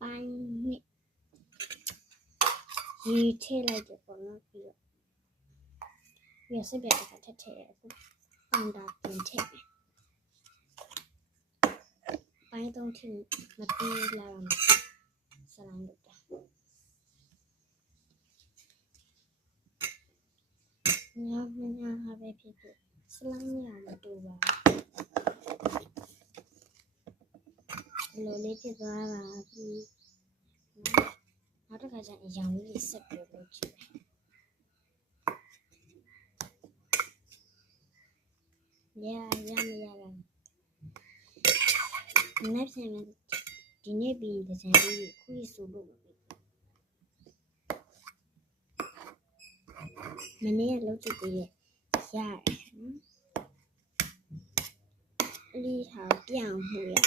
ပိုင်းနှစ်ရေထည့်လိုက်တယ်ပေါ့နော်ပြီးတော့စိတ်ပြတ်တာထက်ထည့်ရအခုပန်တာပြင်ထည့်မယ်ပိုင်းသုံးထည့်မပြီးလာတော့မှစလိုင်းလုပ်တာညာဟာပဲဖြစ်ဖြစ်စလိုင်းရမတူပါလိုလေးဖြစ်သွားပါပြီနောက်တစ်ခါကျရင်အရောင်လေးဆက်ပြီးလုပ်ကြည့်မယ်ရမရလားနေ့ပြန်ဒီနေ့ပြီးတဲ့ချိန်လေးခုဆိုလို့မနေ့ကလုပ်ကြည့်သေးတယ်ရတယ်နော်လေးဟာပြောင်းမှုရမယ်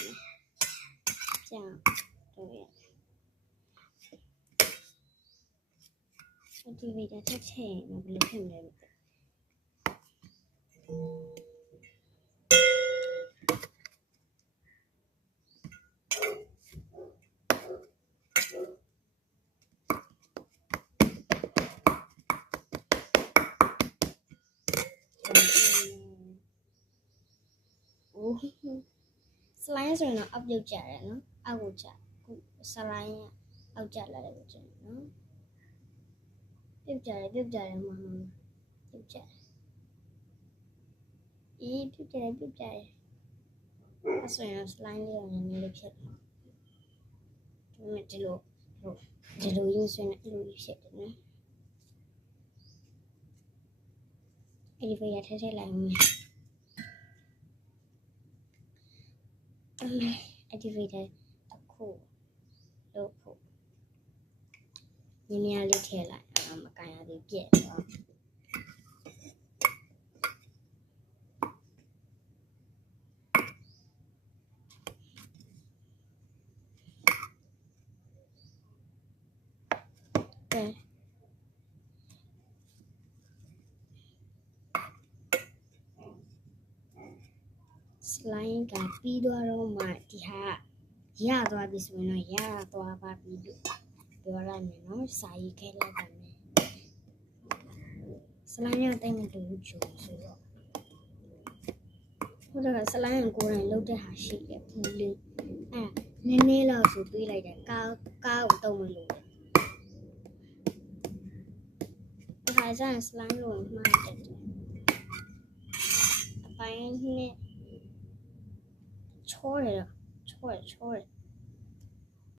ပြောင်းတော့ရဒီဗီဒီယိုထည့်ထည့်မဘယ်လိုဖြစ်မလဲစလိုင်းဆိုရင်တော့အောက်ပြုတ်ကြတယ်နော်အောက်ကိုကြခုစလိုင်းကအောက်ကြလာတယ်ကျနော်ပြုတ်ကြတယ်မှာပြုတ်ကြတယ်ပြုတ်ကြတယ်အဲ့ဆိုရင်စလိုင်းလေးကိုနည်းနည်းလေးဖြစ်တယ်ဒီလိုရေးဆွဲနေအဲ့လိုဖြစ်တယ်နော်အဲ့ဒီဘက်ရထည့်လိုက်မယ်activator အခုလုပ်ဖို့နည်းနည်းလေးထည့်လိုက်မကန်ရသေးပြည့်သွားစလိုင်းကပြီးသွားတော့မှဒီဟာရသွားပြီဆိုရင်တော့ရသွားပါပြီလို့ပြောလိုက်မယ်နော်စာရေးခဲလိုက်ပါမယ်စလိုင်းနဲ့တိတ်မတူဘူးဂျုံဆိုတော့ဟိုတော့စလိုင်းကိုယ်တိုင်လုပ်တဲ့ဟာရှိတယ်ဘူးလေးအဲ့နည်းနည်းလောက်ဆိုပေးလိုက်တယ်ကားကိုတုံးမလို့အခါကျရင်စလိုင်းလို့မှားတယ်အပိုင်းနဲ့ချောတယ်